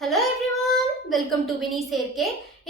Hello everyone, welcome to Vinis.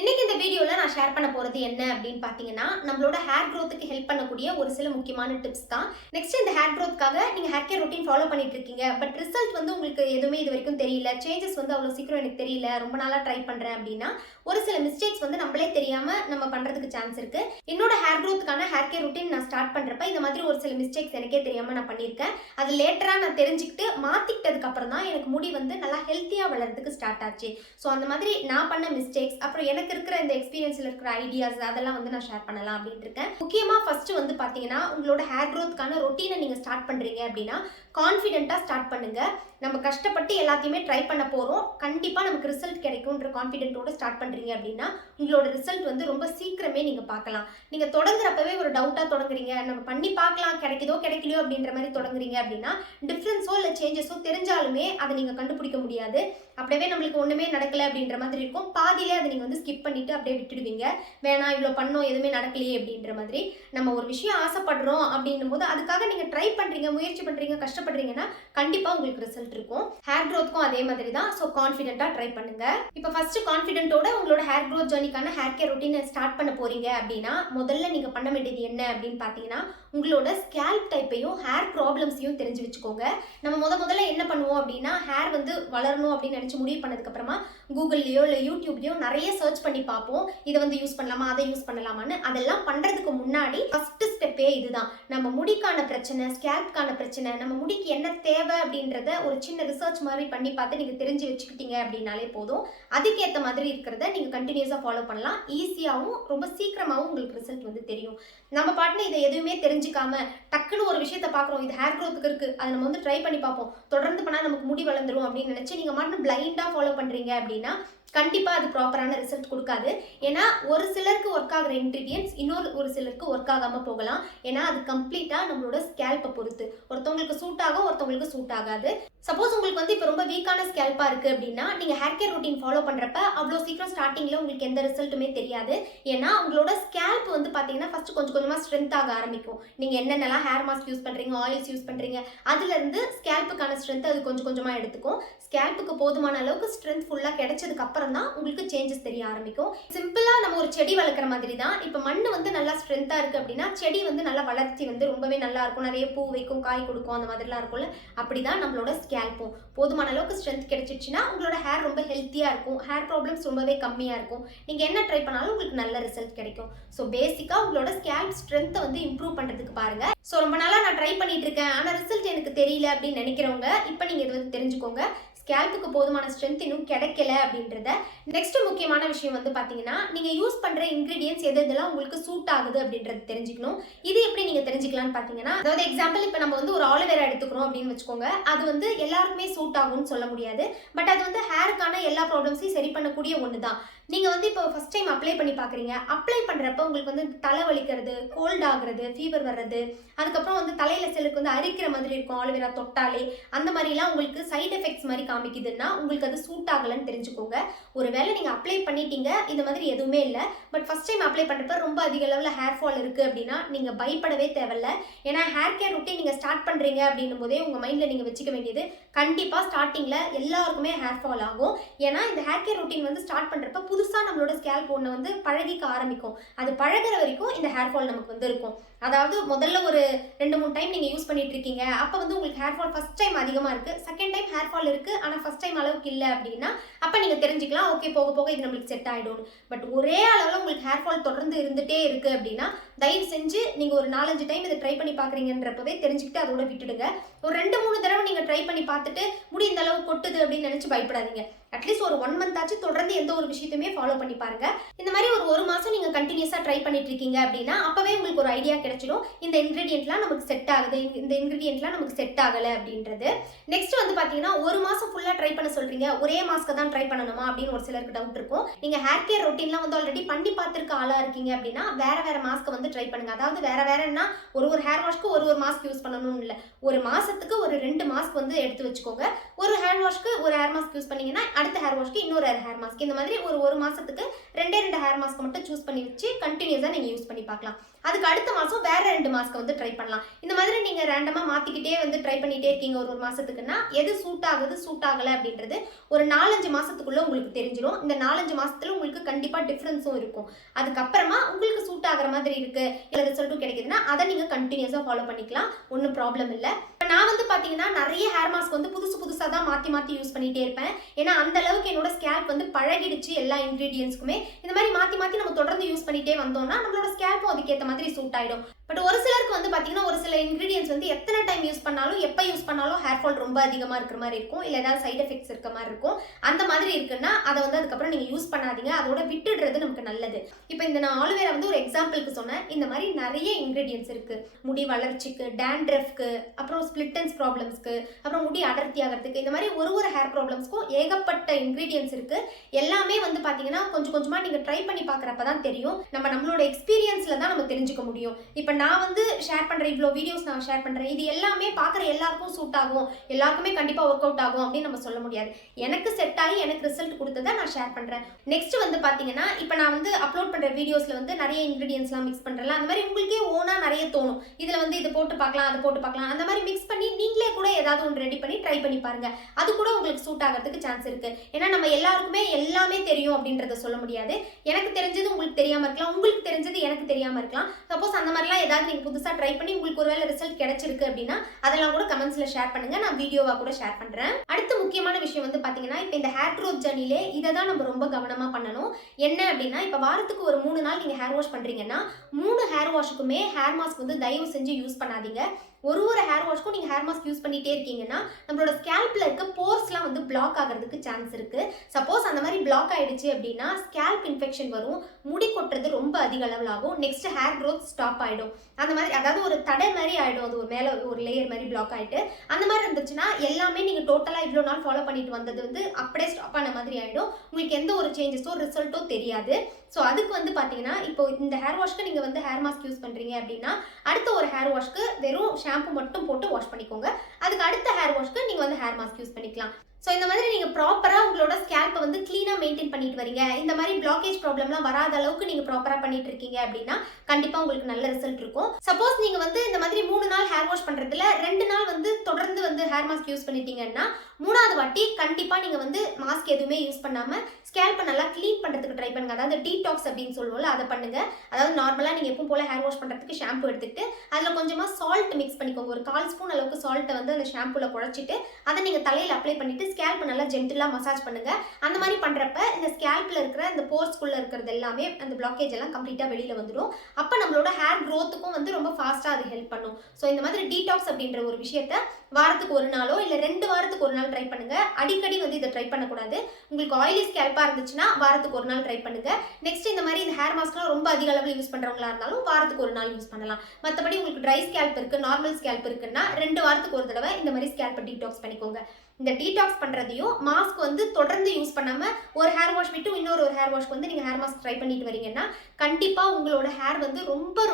இன்னைக்கு இந்த வீடியோல நான் ஷேர் பண்ண போறது என்ன அப்படின்னு பாத்தீங்கன்னா நம்மளோட ஹேர் growthக்கு ஹெல்ப் பண்ணக்கூடிய ஒரு சில முக்கியமான டிப்ஸ் தான். நெக்ஸ்ட் இந்த ஹேர் growthக்காக நீங்க ஹேர் கேர் ரொட்டீன் ஃபாலோ பண்ணிட்டு இருக்கீங்க. பட் ரிசல்ட் வந்து உங்களுக்கு எதுவுமே இது வரைக்கும் தெரியல. சேஞ்சஸ் வந்து அவ்வளவு சீக்கிரம் எனக்கு தெரியல. ரொம்ப நாளா ட்ரை பண்றேன் அப்படின்னா ஒரு சில மிஸ்டேக்ஸ் வந்து நம்மளே தெரியாம நம்ம பண்றதுக்கு சான்ஸ் இருக்கு. என்னோட ஹேர் growthக்கான ஹேர் கேர் ரொட்டீன் நான் ஸ்டார்ட் பண்றப்ப இந்த மாதிரி ஒரு சில மிஸ்டேக்ஸ் எனக்கே தெரியாம நான் பண்ணிருக்கேன். அது லேட்டரா நான் தெரிஞ்சுக்கிட்டு மாத்திக்கிட்டதுக்கு அப்புறம் தான் எனக்கு முடி வந்து நல்லா ஹெல்த்தியா வளர்றதுக்கு ஸ்டார்ட் ஆச்சு. ஸோ அந்த மாதிரி நான் பண்ண மிஸ்டேக்ஸ் அப்புறம் எனக்கு இருக்கிற இந்த எக்ஸ்பீரியன்ஸ்ல இருக்கிற ஐடியாஸ் அதெல்லாம் வந்து நான் ஷேர் பண்ணலாம் அப்படின்னு இருக்கேன். முக்கியமா ஃபர்ஸ்ட் வந்து பாத்தீங்கன்னா உங்களோட ஹேர் growthக்கான ரொட்டீனை நீங்க ஸ்டார்ட் பண்றீங்க அப்படின்னா கான்ஃபிடென்ட்டா ஸ்டார்ட் பண்ணுங்க. நம்ம கஷ்டப்பட்டு எல்லாத்தையுமே ட்ரை பண்ண போறோம், கண்டிப்பா நமக்கு ரிசல்ட் கிடைக்கும்ன்ற கான்ஃபிடென்ட்டோட ஸ்டார்ட் பண்றீங்க அப்படின்னா உங்களோட ரிசல்ட் வந்து ரொம்ப சீக்கிரமே நீங்க பார்க்கலாம். நீங்க தொடங்குறப்பவே ஒரு டவுட்டா தொடங்குறீங்க, நம்ம பண்ணி பார்க்கலாம் கிடைக்குதோ கிடைக்கலையோ அப்படின்ற மாதிரி தொடங்குறீங்க அப்படின்னா டிஃபரன்ஸோ இல்லை சேஞ்சஸோ தெரிஞ்சாலுமே அதை நீங்க கண்டுபிடிக்க முடியாது. அப்படியே நம்மளுக்கு ஒண்ணுமே நடக்கல அப்படின்ற மாதிரி இருக்கும். பாதியிலே அதை நீங்க வந்து ஸ்கிப் பண்ணிட்டு அப்படியே விட்டுடுவீங்க. வேணாம் இவ்வளோ பண்ணோம் எதுவுமே நடக்கலையே அப்படின்ற மாதிரி. நம்ம ஒரு விஷயம் ஆசைப்படுறோம் அப்படின்னும் போது அதுக்காக நீங்க ட்ரை பண்றீங்க, முயற்சி பண்றீங்க, கஷ்டப்படுறீங்கன்னா கண்டிப்பா உங்களுக்கு ரிசல்ட் இருக்கும். ஹேர் growthக்கும் அதே மாதிரி தான். ஸோ கான்ஃபிடென்ட்டா ட்ரை பண்ணுங்க. இப்போ ஃபர்ஸ்ட் கான்ஃபிடென்ட்டோட உங்களோட ஹேர் growth ஜர்னிக்கான ஹேர் கேர் ரொட்டீனை ஸ்டார்ட் பண்ண போறீங்க அப்படின்னா முதல்ல நீங்க பண்ண வேண்டியது என்ன அப்படின்னு பார்த்தீங்கன்னா உங்களோட ஸ்கேல்ப் டைப்பையும் ஹேர் ப்ராப்ளம்ஸையும் தெரிஞ்சு வச்சுக்கோங்க. நம்ம முதல்ல என்ன பண்ணுவோம் அப்படின்னா ஹேர் வந்து வளரணும் அப்படின்னு நினைச்சு முடிவு பண்ணதுக்கு அப்புறமா கூகுள்லயோ இல்லை யூடியூப்லயோ நிறைய சர்ச் பண்ணி பார்ப்போம். இதை வந்து யூஸ் பண்ணலாமா அதை யூஸ் பண்ணலாமான்னு. அதெல்லாம் பண்றதுக்கு முன்னாடி ஃபர்ஸ்ட் ஸ்டெப்பே இதுதான். நம்ம முடிக்கான பிரச்சனை, ஸ்கேல்ப்கான பிரச்சனை, நம்ம முடிக்கு என்ன தேவை அப்படின்றத ஒரு சின்ன ரிசர்ச் மாதிரி பண்ணி பார்த்து நீங்க தெரிஞ்சு வச்சுக்கிட்டீங்க அப்படின்னாலே போதும். அதுக்கேற்ற மாதிரி இருக்கிறத நீங்க கண்டினியூஸா ஃபாலோ பண்ணலாம். ஈஸியாகவும் ரொம்ப சீக்கிரமாகவும் உங்களுக்கு ரிசல்ட் வந்து தெரியும். நம்ம பாட்டுன்னு இதை எதுவுமே தெரிஞ்சுக்காம டக்குன்னு ஒரு விஷயத்த பார்க்குறோம், இது ஹேர் growthக்கு இருக்கு, அதை நம்ம வந்து ட்ரை பண்ணி பார்ப்போம், தொடர்ந்து பண்ணா நமக்கு முடி வளர்ந்துரும் அப்படின்னு நினைச்சு நீங்க மட்டும் பிளைண்டா ஃபாலோ பண்றீங்க அப்படின்னா கண்டிப்பா அது ப்ராப்பரான ரிசல்ட் கொடுக்காது. ஏன்னா ஒரு சிலருக்கு ஒர்க் ஆகிற இன்கிரீடியன்ஸ் ஒரு சிலருக்கு ஒர்க் ஆகாம போகலாம். ஏன்னா அது கம்ப்ளீட்டா நம்மளோட ஸ்கேல்பை பொறுத்து. ஒருத்தவங்களுக்கு சூட் ஆகும், ஒருத்தவங்களுக்கு சூட் ஆகாது. சப்போஸ் உங்களுக்கு வந்து இப்போ ரொம்ப வீக்கான ஸ்கேல்பா இருக்கு அப்படின்னா நீங்க ஹேர் கேர் ரொட்டீன் ஃபாலோ பண்றப்ப அவ்வளோ சீக்கிரம் ஸ்டார்டிங்ல உங்களுக்கு எந்த ரிசல்ட்டுமே தெரியாது. ஏன்னா உங்களோட ஸ்கேல்ப் வந்து பாத்தீங்கன்னா ஃபர்ஸ்ட் கொஞ்சம் கொஞ்சமா ஸ்ட்ரென்த் ஆக ஆரம்பிக்கும். நீங்க என்னென்னலாம் ஹேர் மாஸ்க் யூஸ் பண்றீங்க, ஆயில்ஸ் யூஸ் பண்றீங்க, அதுல இருந்து ஸ்கேல்புக்கான ஸ்ட்ரென்த் அது கொஞ்சம் கொஞ்சமா எடுத்துக்கும். ஸ்கேல்புக்கு போதுமான அளவுக்கு ஸ்ட்ரென்த் ஃபுல்லா கிடைச்சதுக்கு அப்புறம் தான் உங்களுக்கு சேஞ்சஸ் தெரிய ஆரம்பிக்கும். சிம்பிளா நம்ம ஒரு செடி வளர்க்குற மாதிரி தான். இப்போ மண்ணு வந்து நல்லா ஸ்ட்ரென்த்தா இருக்கு அப்படின்னா செடி வந்து நல்லா வளர்ச்சி வந்து ரொம்பவே நல்லா இருக்கும், நிறைய பூ வைக்கும், காய் கொடுக்கும், அந்த மாதிரிலாம் இருக்கும்ல. அப்படிதான் நம்மளோட ஸ்கேல்பும். போதுமான அளவுக்கு ஸ்ட்ரென்த் கிடைச்சிச்சுன்னா உங்களோட ஹேர் ரொம்ப ஹெல்த்தியா இருக்கும், ஹேர் ப்ராப்ளம்ஸ் ரொம்பவே கம்மியா இருக்கும். நீங்க என்ன ட்ரை பண்ணாலும் உங்களுக்கு நல்ல ரிசல்ட் கிடைக்கும். ஸோ பேசிக்கா உங்களோட ஸ்கேல்ப் ஸ்ட்ரென்த்தை வந்து இம்ப்ரூவ் பண்றதுக்கு பாருங்க. ஸோ ரொம்ப நாளா நான் ட்ரை பண்ணிட்டு இருக்கேன் ஆனா ரிசல்ட் எனக்கு தெரியல அப்படின்னு நினைக்கிறவங்க இப்போ நீங்க இதை வந்து தெரிஞ்சுக்கோங்க. ஸ்கேல்புக்கு போதுமான ஸ்ட்ரென்த் இன்னும் கிடைக்கல அப்படின்றத. நெக்ஸ்ட் முக்கியமான விஷயம் வந்து பாத்தீங்கன்னா நீங்க யூஸ் பண்ற இன்கிரீடியன்ஸ் எதெல்லாம் உங்களுக்கு சூட் ஆகுது அப்படின்றது தெரிஞ்சுக்கணும். இது எப்படி நீங்க தெரிஞ்சுக்கலாம்னு பாத்தீங்கன்னா அதாவது எக்ஸாம்பிள் இப்போ நம்ம வந்து ஒரு ஆலோவேரா எடுத்துக்கிறோம் அப்படின்னு வச்சுக்கோங்க. அது வந்து எல்லாருக்குமே சூட் ஆகும்னு சொல்ல முடியாது. பட் அது வந்து ஹேருக்கான எல்லா ப்ராப்ளம்ஸையும் சரி பண்ணக்கூடிய ஒன்று தான். நீங்க வந்து இப்போ ஃபர்ஸ்ட் டைம் அப்ளை பண்ணி பாக்குறீங்க. அப்ளை பண்றப்ப உங்களுக்கு வந்து தலை வலிக்கிறது, கோல்ட் ஆகுறது, ஃபீவர் வர்றது, அதுக்கப்புறம் வந்து தலையில சிலருக்கு வந்து அரிக்கிற மாதிரி இருக்கும் ஆலோவேரா தொட்டாலே, அந்த மாதிரிலாம் உங்களுக்கு சைட் எஃபெக்ட்ஸ் மாதிரி காமிக்குதுன்னா உங்களுக்கு அது சூட் ஆகலன்னு தெரிஞ்சுக்கோங்க. ஒருவேளை நீங்க அப்ளை பண்ணிட்டீங்க இந்த மாதிரி எதுவுமே இல்லை, பட் ஃபர்ஸ்ட் டைம் அப்ளை பண்றப்ப ரொம்ப அதிக லெவலில் ஹேர் ஃபால் இருக்கு அப்படின்னா நீங்க பயப்படவே தேவையில்ல. ஏன்னா ஹேர் கேர் ரொட்டீன் நீங்க ஸ்டார்ட் பண்றீங்க அப்படின்னும் போதே உங்க மைண்ட்ல நீங்க வச்சுக்க வேண்டியது கண்டிப்பா ஸ்டார்டிங்ல எல்லாருக்குமே ஹேர் ஃபால் ஆகும். ஏன்னா இந்த ஹேர் கேர் ரொட்டீன் வந்து ஸ்டார்ட் பண்றப்ப புதுசா நம்மளோட ஸ்கேல்ப் ஒன்று வந்து பழகிக்க ஆரம்பிக்கும். அது பழகிற வரைக்கும் இந்த ஹேர் ஃபால் நமக்கு வந்து இருக்கும். அதாவது முதல்ல ஒரு 2-3 டைம் நீங்க யூஸ் பண்ணிட்டு இருக்கீங்க, அப்ப வந்து உங்களுக்கு ஹேர் ஃபால் ஃபர்ஸ்ட் டைம் அதிகமா இருக்கு, செகண்ட் டைம் ஹேர் ஃபால் இருக்கு ஆனா ஃபர்ஸ்ட் டைம் அளவுக்கு இல்லை அப்படின்னா அப்ப நீங்க தெரிஞ்சுக்கலாம் ஓகே போக போக இது நம்மளுக்கு செட் ஆயிடும். பட் ஒரே அளவுல உங்களுக்கு ஹேர் ஃபால் தொடர்ந்து இருந்துட்டே இருக்கு அப்படின்னா தயவு செஞ்சு நீங்க ஒரு 4-5 டைம் இதை ட்ரை பண்ணி பாக்குறீங்கன்றப்பவே தெரிஞ்சுக்கிட்டு அதோட விட்டுடுங்க. ஒரு 2-3 தடவை நீங்க ட்ரை பண்ணி பார்த்துட்டு முடி இந்த அளவு கொட்டுது அப்படின்னு நினைச்சு பயப்படாதீங்க. அட்லீஸ்ட் ஒரு 1 மந்த் ஆச்சு தொடர்ந்து எந்த ஒரு விஷயத்தையுமே ஃபாலோ பண்ணி பாருங்க. இந்த மாதிரி ஒரு மாசம் நீங்க கண்டினியூஸா ட்ரை பண்ணிட்டு இருக்கீங்க அப்படின்னா அப்பவே உங்களுக்கு ஒரு ஐடியா கிடைச்சிடும் இந்த இன்கிரீடியன்ட்லாம் நமக்கு செட் ஆகுது, இந்த இன்கிரீடியன்ட்லாம் நமக்கு செட் ஆகல அப்படின்றது. நெக்ஸ்ட் வந்து பாத்தீங்கன்னா ஒரு மாசம் ஃபுல்லா ட்ரை பண்ண சொல்றீங்க, ஒரே மாஸ்க்கு தான் ட்ரை பண்ணணுமா அப்படின்னு ஒரு சிலருக்கு டவுட் இருக்கும். நீங்க ஹேர் கேர் ரொட்டீன்லாம் வந்து ஆல்ரெடி பண்ணி பார்த்திருக்க ஆளா இருக்கீங்க அப்படின்னா வேற மாஸ்க்கு வந்து ட்ரை பண்ணுங்க. அதாவது வேறன்னா ஒரு ஹேர் வாஷ்க்கு ஒரு மாஸ்க் யூஸ் பண்ணணும்னு இல்லை, ஒரு மாசத்துக்கு ஒரு 2 மாஸ்க் வந்து எடுத்து வச்சுக்கோங்க. ஒரு ஹேர் வாஷ்க்கு ஒரு ஹேர் மாஸ்க் யூஸ் பண்ணீங்கன்னா அடுத்த ஹேர் வாஷ்க்கு இன்னொரு ஹேர் மாஸ்க், இந்த மாதிரி ஒரு மாசத்துக்கு 2 ஹேர் மாஸ்க் மட்டும் சூஸ் பண்ணி வச்சு கண்டினியூஸா நீங்க யூஸ் பண்ணி பார்க்கலாம். அதுக்கு அடுத்த மாசம் வேற 2 மாஸ்க் வந்து ட்ரை பண்ணலாம். இந்த மாதிரி நீங்க ரேண்டமா மாத்திக்கிட்டே வந்து ட்ரை பண்ணிட்டே இருக்கீங்க ஒரு மாசத்துக்குன்னா எது சூட் ஆகுது சூட் ஆகல அப்படின்றது ஒரு 4-5 மாசத்துக்குள்ள உங்களுக்கு தெரிஞ்சிடும். இந்த 4-5 மாசத்துல உங்களுக்கு கண்டிப்பா டிஃபரன்ஸும் இருக்கும். அதுக்கப்புறமா உங்களுக்கு சூட் ஆகிற மாதிரி இருக்கு இல்ல ரிசல்ட்டும் கிடைக்குதுன்னா அதை நீங்க கண்டினியூஸா ஃபாலோ பண்ணிக்கலாம், ஒன்றும் ப்ராப்ளம் இல்லை. இப்போ நான் வந்து பாத்தீங்கன்னா நிறைய ஹேர் மாஸ்க் வந்து புதுசா தான் மாத்தி யூஸ் பண்ணிட்டே இருப்பேன். ஏன்னா அந்த அளவுக்கு என்னோட ஸ்கேல்ப் வந்து பழகிடுச்சு எல்லா இன்கிரீடியன்ஸ்க்குமே. இந்த மாதிரி மாத்தி நம்ம தொடர்ந்து யூஸ் பண்ணிட்டே வந்தோம்னா நம்மளோட ஸ்கேல்ப்பும் அதுக்கேற்ற மாதிரி சூட் ஆயிடும். பட் ஒரு சிலருக்கு வந்து பாத்தீங்கன்னா ஒரு சில இன்கிரீடியன்ஸ் வந்து எத்தனை டைம் யூஸ் பண்ணாலும் எப்போ யூஸ் பண்ணாலும் ஹேர் ஃபால் ரொம்ப அதிகமா இருக்கிற மாதிரி இருக்கும், இல்லை ஏதாவது சைட் எஃபெக்ட்ஸ் இருக்க மாதிரி இருக்கும். அந்த மாதிரி இருக்குன்னா அதை வந்து அதுக்கப்புறம் நீங்க யூஸ் பண்ணாதீங்க, அதோட விட்டுடுறது நமக்கு நல்லது. இப்போ இந்த நான் ஆலோவேரா வந்து ஒரு எக்ஸாம்பிளுக்கு சொன்னேன். இந்த மாதிரி நிறைய இன்கிரீடியன்ஸ் இருக்கு, முடி வளர்ச்சிக்கு, டேண்ட்ரஃப்க்கு, அப்புறம் ஸ்பிளிட்டன்ஸ் ப்ராப்ளம்ஸ்க்கு, அப்புறம் முடி அடர்த்தி ஆகிறதுக்கு, இந்த மாதிரி ஒரு ஹேர் ப்ராப்ளம்ஸ்க்கும் ஏகப்பட்ட இன்கிரீடியன்ஸ் இருக்கு. எல்லாமே வந்து பாத்தீங்கன்னா கொஞ்சமா நீங்க ட்ரை பண்ணி பார்க்கறப்பதான் தெரியும். நம்மளோட எக்ஸ்பீரியன்ஸ்ல தான் நம்ம தெரிஞ்சுக்க முடியும். இப்போ நான் வந்து ஷேர் பண்ற இவ்வளோ வீடியோஸ் நான் ஷேர் பண்றேன், இது எல்லாமே பார்க்குற எல்லாருக்கும் சூட் ஆகும், எல்லாருக்குமே கண்டிப்பா ஒர்க் அவுட் ஆகும் அப்படின்னு நம்ம சொல்ல முடியாது. எனக்கு செட் ஆகி எனக்கு ரிசல்ட் கொடுத்ததை நான் ஷேர் பண்றேன். நெக்ஸ்ட் வந்து பாத்தீங்கன்னா இப்போ நான் வந்து அப்லோட் பண்ற வீடியோஸ்ல வந்து நிறைய இன்கிரீடியன்ஸ்லாம் மிக்ஸ் பண்றேன். அந்த மாதிரி உங்களுக்கே ஓனா நிறைய தோணும், இதுல வந்து இது போட்டு பார்க்கலாம் அது போட்டு பார்க்கலாம், அந்த மாதிரி மிக்ஸ் பண்ணி நீங்களே கூட ஏதாவது ஒன்று ரெடி பண்ணி ட்ரை பண்ணி பாருங்க. அது கூட உங்களுக்கு சூட் ஆகிறதுக்கு சான்ஸ் இருக்கு. ஏன்னா நம்ம எல்லாருக்குமே எல்லாமே தெரியும் அப்படின்றத சொல்ல முடியாது. எனக்கு தெரிஞ்சது உங்களுக்கு தெரியாம இருக்கலாம், உங்களுக்கு தெரிஞ்சது எனக்கு தெரியாம இருக்கலாம். சப்போஸ் அந்த மாதிரிலாம் ஏதாவது நீங்க புதுசா ட்ரை பண்ணி உங்களுக்கு ஒருவேளை ரிசல்ட் கிடைச்சிருக்கு அப்படின்னா அதெல்லாம் கூட கமெண்ட்ஸ்ல ஷேர் பண்ணுங்க, நான் வீடியோவா கூட ஷேர் பண்றேன். அடுத்த முக்கியமான விஷயம் வந்து பாத்தீங்கன்னா இப்போ இந்த ஹேர் க்ரோத் ஜர்னிலே இதை தான் நம்ம ரொம்ப கவனமா பண்ணணும். என்ன அப்படின்னா இப்போ வாரத்துக்கு ஒரு 3 நாள் நீங்க ஹேர் வாஷ் பண்றீங்கன்னா 3 ஹேர் வாஷுக்குமே ஹேர் மாஸ்க் வந்து தயவு செஞ்சு யூஸ் பண்ணாதீங்க. ஒரு ஹேர் வாஷ்க்கும் நீங்க ஹேர் மாஸ்க் யூஸ் பண்ணிட்டே இருக்கீங்கன்னா நம்மளோட ஸ்கேல்ப்ல இருக்க போர்ஸ்லாம் வந்து பிளாக் ஆகிறதுக்கு சான்ஸ் இருக்கு. சப்போஸ் அந்த மாதிரி பிளாக் ஆயிடுச்சு அப்படின்னா ஸ்கேல்ப் இன்ஃபெக்ஷன் வரும், முடி கொட்டுறது ரொம்ப அதிக அளவில் ஆகும், நெக்ஸ்ட் ஹேர் க்ரோத் ஸ்டாப் ஆயிடும். அந்த மாதிரி அதாவது ஒரு தடை மாதிரி ஆயிடும், அது ஒரு மேலே ஒரு லேயர் மாதிரி பிளாக் ஆயிட்டு அந்த மாதிரி இருந்துச்சுன்னா எல்லாமே நீங்க டோட்டலா இவ்வளோ நாள் ஃபாலோ பண்ணிட்டு வந்தது வந்து அப்படியே ஸ்டாப் ஆன மாதிரி ஆயிடும். உங்களுக்கு எந்த ஒரு சேஞ்சஸோ ரிசல்ட்டோ தெரியாது. ஸோ அதுக்கு வந்து பார்த்தீங்கன்னா இப்போ இந்த ஹேர் வாஷ்க்கு நீங்கள் வந்து ஹேர் மாஸ்க் யூஸ் பண்ணுறீங்க அப்படின்னா அடுத்த ஒரு ஹேர் வாஷ்க்கு வெறும் ஷாம்பு மட்டும் போட்டு வாஷ் பண்ணிக்கோங்க. அதுக்கு அடுத்த ஹேர் வாஷ்க்கு நீங்கள் வந்து ஹேர் மாஸ்க் யூஸ் பண்ணிக்கலாம். ஸோ இந்த மாதிரி நீங்கள் ப்ராப்பராக உங்களோட ஸ்கேல்ப்பை வந்து க்ளீனாக மெயின்டைன் பண்ணிட்டு வரீங்க, இந்த மாதிரி பிளாக்கேஜ் ப்ராப்ளம்லாம் வராத அளவுக்கு நீங்கள் ப்ராப்பராக பண்ணிட்டு இருக்கீங்க அப்படின்னா கண்டிப்பாக உங்களுக்கு நல்ல ரிசல்ட் இருக்கும். சப்போஸ் நீங்கள் வந்து இந்த மாதிரி 3 நாள் ஹேர் வாஷ் பண்ணுறதுல 2 நாள் வந்து தொடர்ந்து வந்து ஹேர் மாஸ்க் யூஸ் பண்ணிட்டீங்கன்னா 3ஆவது வாட்டி கண்டிப்பாக நீங்கள் வந்து மாஸ்க் எதுவுமே யூஸ் பண்ணாமல் ஸ்கேல்ப்பை நல்லா க்ளீன் பண்ணுறதுக்கு ட்ரை பண்ணுங்க. அதாவது டீடாக்ஸ் அப்படின்னு சொல்லுவோம்ல, அதை பண்ணுங்க. அதாவது நார்மலாக நீங்கள் எப்பவும் போல ஹேர் வாஷ் பண்ணுறதுக்கு ஷாம்பு எடுத்துக்கிட்டு அதில் கொஞ்சமாக சால்ட் மிக்ஸ் பண்ணிக்கோங்க. ஒரு 1/4 ஸ்பூன் அளவுக்கு சால்ட்டை வந்து அந்த ஷாம்புல குழச்சிட்டு அதை நீங்கள் தலையில் அப்ளை பண்ணிட்டு ஸ்கேல்ப் நல்லா ஜென்டிலா மசாஜ் பண்ணுங்க. அந்த மாதிரி பண்றப்ப இந்த ஸ்கேல்ப்ல இருக்கிற இந்த போர்ஸ்குள்ள இருக்கிறது எல்லாமே அந்த பிளாக்கேஜ் எல்லாம் கம்ப்ளீட்டா வெளியில வந்துடும். அப்ப நம்மளோட ஹேர் க்ரோத்துக்கும் வந்து ரொம்ப ஃபாஸ்டா அது ஹெல்ப் பண்ணும். ஸோ இந்த மாதிரி டீடாக்ஸ் அப்படின்ற ஒரு விஷயத்த வாரத்துக்கு ஒரு நாளோ இல்ல 2 வாரத்துக்கு ஒரு நாள் ட்ரை பண்ணுங்க. அடிக்கடி வந்து இதை ட்ரை பண்ணக்கூடாது. உங்களுக்கு ஆயிலி ஸ்கேல்பா இருந்துச்சுன்னா வாரத்துக்கு ஒரு நாள் ட்ரை பண்ணுங்க. நெக்ஸ்ட் இந்த மாதிரி இந்த ஹேர் மாஸ்க்லாம் ரொம்ப அதிக அளவில் யூஸ் பண்றவங்களா இருந்தாலும் வாரத்துக்கு ஒரு நாள் யூஸ் பண்ணலாம். மற்றபடி உங்களுக்கு ட்ரை ஸ்கேல்ப் இருக்கு, நார்மல் ஸ்கேல்ப் இருக்குன்னா 2 வாரத்துக்கு ஒரு தடவை இந்த மாதிரி ஸ்கேல்பை டீடாக்ஸ் பண்ணிக்கோங்க. இந்த டீடாக்ஸ் பண்றதையும் மாஸ்க் வந்து தொடர்ந்து யூஸ் பண்ணாம ஒரு ஹேர் வாஷ் விட்டு இன்னொரு ஹேர் வாஷ்க்கு வந்து நீங்க ஹேர் மாஸ்க் ட்ரை பண்ணிட்டு வரீங்கன்னா கண்டிப்பா உங்களோட ஹேர் வந்து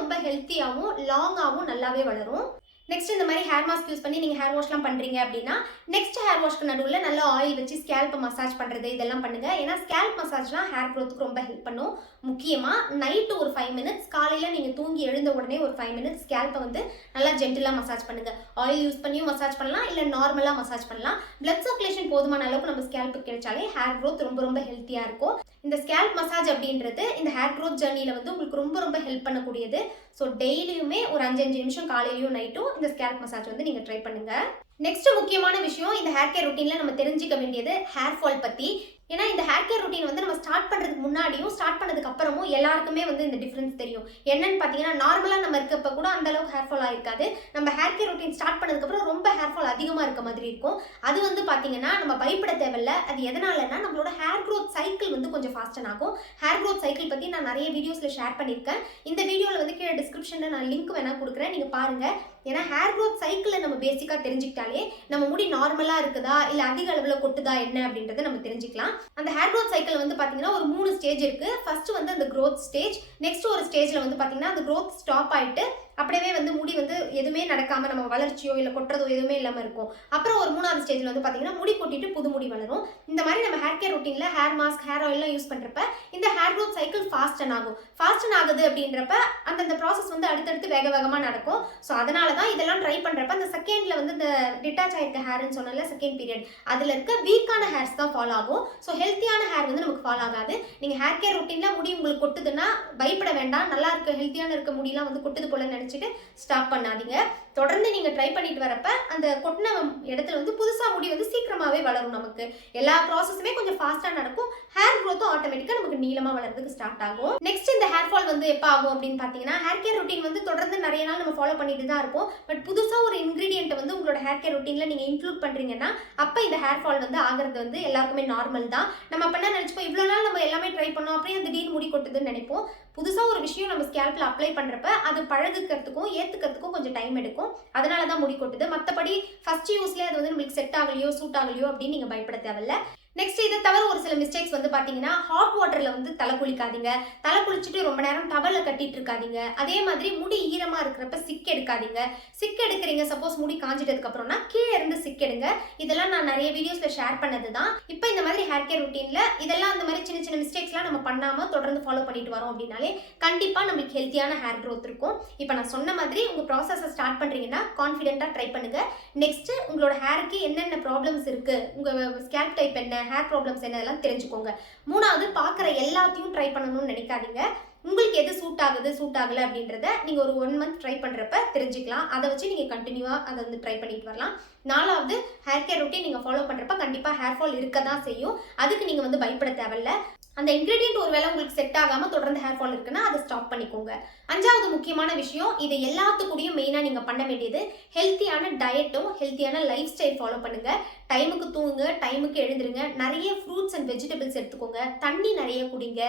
ரொம்ப ஹெல்த்தியாகவும் லாங்காகவும் நல்லாவே வளரும். நெக்ஸ்ட் இந்த மாதிரி ஹேர் மாஸ்க் யூஸ் பண்ணி நீங்கள் ஹேர் வாஷ்லாம் பண்ணுறீங்க அப்படின்னா நெக்ஸ்ட் ஹேர் வாஷ்க்கு நடுவில் நல்லா ஆயில் வச்சு ஸ்கேல்ப்பை மசாஜ் பண்ணுறது இதெல்லாம் பண்ணுங்கள். ஏன்னா ஸ்கேல்ப் மசாஜ்லாம் ஹேர் க்ரோத்துக்கு ரொம்ப ஹெல்ப் பண்ணும். முக்கியமாக நைட்டு ஒரு 5 மினிட்ஸ், காலையில் நீங்கள் தூங்கி எழுந்த உடனே ஒரு 5 மினிட்ஸ் ஸ்கேல்ப்பை வந்து நல்லா ஜென்டிலாக மசாஜ் பண்ணுங்கள். ஆயில் யூஸ் பண்ணியும் மசாஜ் பண்ணலாம், இல்லை நார்மலாக மசாஜ் பண்ணலாம். பிளட் சர்க்குலேஷன் போதுமான அளவுக்கு நம்ம ஸ்கேல்ப்புக்கு கிடைச்சாலே ஹேர் க்ரோத் ரொம்ப ஹெல்த்தியாக இருக்கும். இந்த ஸ்கேல்ப் மசாஜ் அப்படின்றது இந்த ஹேர் க்ரோத் ஜர்னியில் வந்து உங்களுக்கு ரொம்ப ஹெல்ப் பண்ணக்கூடியது. ஸோ டெய்லியுமே ஒரு 5 நிமிஷம் காலையிலையும் நைட்டும் இந்த ஸ்கேல்ப் மசாஜ் வந்து நீங்கள் ட்ரை பண்ணுங்க. நெக்ஸ்ட் முக்கியமான விஷயம், இந்த ஹேர் கேர் ரொட்டீன்ல நம்ம தெரிஞ்சுக்க வேண்டியது ஹேர் ஃபால் பற்றி. ஏன்னா இந்த ஹேர் கேர் ரொட்டீன் வந்து நம்ம ஸ்டார்ட் பண்ணுறதுக்கு முன்னாடியும் ஸ்டார்ட் பண்ணதுக்கு அப்புறமும் எல்லாருக்குமே வந்து இந்த டிஃப்ரென்ஸ் தெரியும். என்னன்னு பார்த்தீங்கன்னா நார்மலாக நம்ம இருக்கப்ப கூட அந்த அளவுக்கு ஹேர் ஃபால் ஆயிருக்காது. நம்ம ஹேர் கேர் ரொட்டீன் ஸ்டார்ட் பண்ணதுக்கப்புறம் ரொம்ப ஹேர் ஃபால் அதிகமாக இருக்க மாதிரி இருக்கும். அது வந்து பார்த்தீங்கன்னா நம்ம பயப்பட தேவையில்ல. அது எதனாலன்னா நம்மளோட ஹேர் க்ரோத் சைக்கிள் வந்து கொஞ்சம் ஃபாஸ்டன் ஆகும். ஹேர் க்ரோத் சைக்கிள் பற்றி நான் நிறைய வீடியோஸில் ஷேர் பண்ணியிருக்கேன். இந்த வீடியோவில் வந்து கீழே டிஸ்கிரிப்ஷனில் நான் லிங்க் வேணால் கொடுக்குறேன், நீங்கள் பாருங்கள். ஏன்னா ஹேர் க்ரோத் சைக்கிளை நம்ம பேசிக்காக தெரிஞ்சுக்கிட்டாலே நம்ம முடி நார்மலாக இருக்குதா இல்லை அதிக அளவில் கொட்டுதா என்ன அப்படின்றத நம்ம தெரிஞ்சுக்கலாம். அந்த ஹேர் க்ரோத் சைக்கிள் வந்து பார்த்தீங்கன்னா ஒரு 3 ஸ்டேஜ் இருக்குது. ஃபர்ஸ்ட் வந்து அந்த க்ரோத் ஸ்டேஜ், நெக்ஸ்ட் ஒரு ஸ்டேஜில் வந்து பார்த்தீங்கன்னா அந்த க்ரோத் ஸ்டாப் ஆகிட்டு அப்படியே வந்து முடி வந்து எதுவுமே நடக்காம நம்ம வளர்ச்சியோ இல்லை கொட்டுறதோ எதுவுமே இல்லாமல் இருக்கும். அப்புறம் ஒரு 3வது ஸ்டேஜில் வந்து பார்த்தீங்கன்னா முடி கொட்டிட்டு புது முடி வளரும். இந்த மாதிரி நம்ம ஹேர் கேர் ரொட்டீனில் ஹேர் மாஸ்க், ஹேர் ஆயில்லாம் யூஸ் பண்ணுறப்ப இந்த ஹேர் க்ரோத் சைக்கிள் ஃபாஸ்டன் ஆகும். ஃபாஸ்டன் ஆகுது அப்படின்றப்ப அந்தந்த ப்ராசஸ் வந்து அடுத்தடுத்து வேக வேகமாக நடக்கும். ஸோ அதனால தான் இதெல்லாம் ட்ரை பண்ணுறப்ப அந்த செகண்டில் வந்து இந்த டிட்டாச் ஆயிருக்க ஹேர்னு சொன்னால செகண்ட் பீரியட் அதில் இருக்க வீக்கான ஹேர்ஸ் தான் ஃபாலோ ஆகும். ஸோ ஹெல்த்தியான ஹேர் வந்து நமக்கு ஃபாலோ ஆகாது. நீங்கள் ஹேர் கேர் ரொட்டீனில் முடி உங்களுக்கு கொட்டுதுன்னா பயப்பட வேண்டாம். நல்லா இருக்க ஹெல்த்தியான இருக்க முடியெல்லாம் வந்து கொட்டுது போல நினச்சிட்டு ஸ்டாப் பண்ணாதீங்க. தொடர்ந்து நீங்கள் ட்ரை பண்ணிட்டு வரப்ப அந்த கொட்டின இடத்துல வந்து புதுசாக முடி வந்து சீக்கிரமாகவே வளரும். நமக்கு எல்லா ப்ராசஸுமே கொஞ்சம் ஃபாஸ்ட்டாக நடக்கும். ஹேர் க்ரோத்தும் ஆட்டோமேட்டிக்காக நமக்கு நீளமாக வளர்றதுக்கு ஸ்டார்ட் ஆகும். நெக்ஸ்ட் இந்த ஹேர் ஃபால் வந்து எப்போ ஆகும் அப்படின்னு பார்த்தீங்கன்னா, ஹேர் கேர் ரொட்டீன் வந்து தொடர்ந்து நிறைய நாள் நம்ம ஃபாலோ பண்ணிட்டு தான் இருப்போம். பட் புதுசாக ஒரு இன்க்ரீடியன்ட் வந்து உங்களோட ஹேர் கேர் ரொட்டீனில் நீங்கள் இன்க்ளூட் பண்ணுறீங்கன்னா அப்போ இந்த ஹேர் ஃபால் வந்து ஆகிறது வந்து எல்லாருக்குமே நார்மல் தான். நம்ம அப்போ என்ன நினச்சிப்போம், இவ்வளோ நாள் நம்ம எல்லாமே ட்ரை பண்ணோம் அப்படியே திடீர்னு முடி கொட்டுதுன்னு நினைப்போம். புதுசாக ஒரு விஷயம் நம்ம ஸ்கேல்பில் அப்ளை பண்ணுறப்ப அது பழகுக்கிறதுக்கும் ஏற்றுக்கிறதுக்கும் கொஞ்சம் டைம் எடுக்கும். அதனால தான் முடி கொட்டுது. மற்றபடி ஃபர்ஸ்ட் யூஸ்லேயே அது வந்து நம்மளுக்கு செட் ஆகலையோ சூட் ஆகலையோ அப்படின்னு நீங்கள் பயப்பட தேவையில்ல. நெக்ஸ்ட் இதை தவிர ஒரு சில மிஸ்டேக்ஸ் வந்து பார்த்தீங்கன்னா, ஹாட் வாட்டரில் வந்து தலை குளிக்காதீங்க. தலை குளிச்சுட்டு ரொம்ப நேரம் டவலை கட்டிட்டு இருக்காதீங்க. அதே மாதிரி முடி ஈரமாக இருக்கிறப்ப சிக் எடுக்காதீங்க. சிக் எடுக்கிறீங்க சப்போஸ் முடி காஞ்சிட்டதுக்கு அப்புறம்னா கீழே இருந்து சிக் எடுங்க. இதெல்லாம் நான் நிறைய வீடியோஸில் ஷேர் பண்ணது தான். இப்போ இந்த மாதிரி ஹேர் கேர் ரொட்டீனில் இதெல்லாம் அந்த மாதிரி சின்ன சின்ன மிஸ்டேக்ஸ்லாம் நம்ம பண்ணாமல் தொடர்ந்து ஃபாலோ பண்ணிட்டு வரோம் அப்படின்னாலே கண்டிப்பாக நம்மளுக்கு ஹெல்த்தியான ஹேர் க்ரோத் இருக்கும். இப்போ நான் சொன்ன மாதிரி உங்கள் ப்ராசஸை ஸ்டார்ட் பண்ணுறீங்கன்னா கான்ஃபிடென்ட்டாக ட்ரை பண்ணுங்கள். நெக்ஸ்ட்டு உங்களோட ஹேருக்கு என்னென்ன ப்ராப்ளம்ஸ் இருக்குது, உங்கள் ஸ்கேல்ப் டைப் என்ன, ஹேர் ப்ராப்ளம்ஸ் என்னதெல்லாம் தெரிஞ்சுக்கோங்க. 3வது பார்க்குற எல்லாத்தையும் ட்ரை பண்ணணும்னு நினைக்காதீங்க. உங்களுக்கு எது சூட் ஆகுது சூட் ஆகலை அப்படின்றத நீங்கள் ஒரு 1 மந்த் ட்ரை பண்ணுறப்ப தெரிஞ்சுக்கலாம். அதை வச்சு நீங்கள் கண்டினியூவாக அதை வந்து ட்ரை பண்ணிட்டு வரலாம். 4வது ஹேர் கேர் ரொட்டீன் நீங்கள் ஃபாலோ பண்ணுறப்ப கண்டிப்பாக ஹேர் ஃபால் இருக்க தான் செய்யும். அதுக்கு நீங்கள் வந்து பயப்பட தேவையில்ல. அந்த இன்க்ரீடியன்ட் ஒரு வேளை உங்களுக்கு செட் ஆகாமல் தொடர்ந்து ஹேர் ஃபால் இருக்குன்னா அதை ஸ்டாப் பண்ணிக்கோங்க. 5வது முக்கியமான விஷயம், இது எல்லாத்துக்கூடயும் மெயினாக நீங்கள் பண்ண வேண்டியது ஹெல்த்தியான டயட்டும் ஹெல்த்தியான லைஃப் ஸ்டைல் ஃபாலோ பண்ணுங்கள். டைமுக்கு தூங்குங்க, டைமுக்கு எழுந்துருங்க, நிறைய ஃப்ரூட்ஸ் அண்ட் வெஜிடபிள்ஸ் எடுத்துக்கோங்க, தண்ணி நிறைய குடிங்க.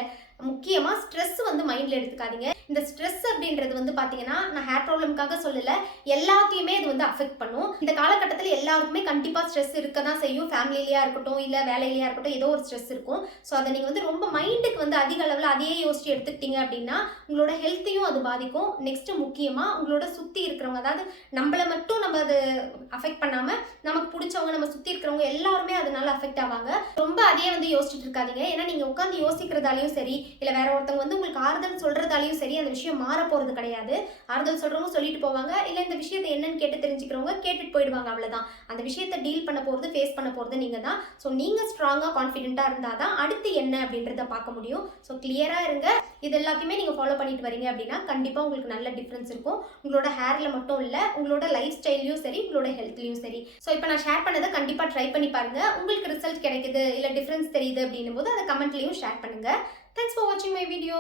முக்கியமாக ஸ்ட்ரெஸ் வந்து மைண்டில் எடுத்துக்காதீங்க. இந்த ஸ்ட்ரெஸ் அப்படின்றது வந்து பார்த்தீங்கன்னா நான் ஹேர் ப்ராப்ளம்காக சொல்லலை, எல்லாத்தையுமே இது வந்து அஃபெக்ட் பண்ணும். இந்த காலகட்டத்தில் எல்லாருக்குமே கண்டிப்பாக ஸ்ட்ரெஸ் இருக்க தான் செய்யும். ஃபேமிலியிலையாக இருக்கட்டும் இல்லை வேலையிலையாக இருக்கட்டும் ஏதோ ஒரு ஸ்ட்ரெஸ் இருக்கும். ஸோ அதை நீங்கள் வந்து ரொம்ப மைண்டுக்கு வந்து அதிக அளவில் அதையே யோசிச்சு எடுத்துக்கிட்டீங்க அப்படின்னா உங்களோட ஹெல்த்தையும் அது பாதிக்கும். நெக்ஸ்ட்டு முக்கியமாக உங்களோட சுற்றி இருக்கிறவங்க, அதாவது நம்மளை மட்டும் நம்ம அது அஃபெக்ட் பண்ணாமல் நமக்கு பிடிச்சவங்க நம்ம சுற்றி இருக்கிறவங்க எல்லாருமே அதனால அஃபெக்ட் ஆவாங்க. ரொம்ப அதையே வந்து யோசிச்சுட்டு இருக்காதீங்க. ஏன்னா நீங்கள் உட்காந்து யோசிக்கிறதாலையும் சரி இல்லை வேற ஒருத்தவங்க வந்து உங்களுக்கு ஆறுதல் சொல்கிறதாலையும் சரி அந்த விஷயம் மாற போகிறது கிடையாது. ஆறுதல் சொல்கிறவங்க சொல்லிட்டு போவாங்க, இல்லை இந்த விஷயத்தை என்னன்னு கேட்டு தெரிஞ்சுக்கிறவங்க கேட்டுட்டு போயிடுவாங்க, அவ்வளோதான். அந்த விஷயத்தை டீல் பண்ண போகிறது ஃபேஸ் பண்ண போகிறது நீங்கள் தான். ஸோ நீங்கள் ஸ்ட்ராங்காக கான்ஃபிடென்ட்டாக இருந்தால் தான் அடுத்து என்ன அப்படின்றத பார்க்க முடியும். ஸோ கிளியராக இருங்க. இது எல்லாத்தையுமே நீங்கள் ஃபாலோ பண்ணிட்டு வரீங்க அப்படின்னா கண்டிப்பாக உங்களுக்கு நல்ல டிஃப்ரென்ஸ் இருக்கும். உங்களோட ஹேரில் மட்டும் இல்லை, உங்களோட லைஃப் ஸ்டைல்லையும் சரி, உங்களோட ஹெல்த்லையும் சரி. ஸோ இப்போ நான் ஷேர் பண்ணதை கண்டிப்பாக ட்ரை பண்ணி பாருங்கள். உங்களுக்கு ரிசல்ட் கிடைக்குது இல்லை டிஃப்ரென்ஸ் தெரியுது அப்படின்னும் போது அதை கமெண்ட்லேயும் ஷேர் பண்ணுங்கள். Thanks for watching my video.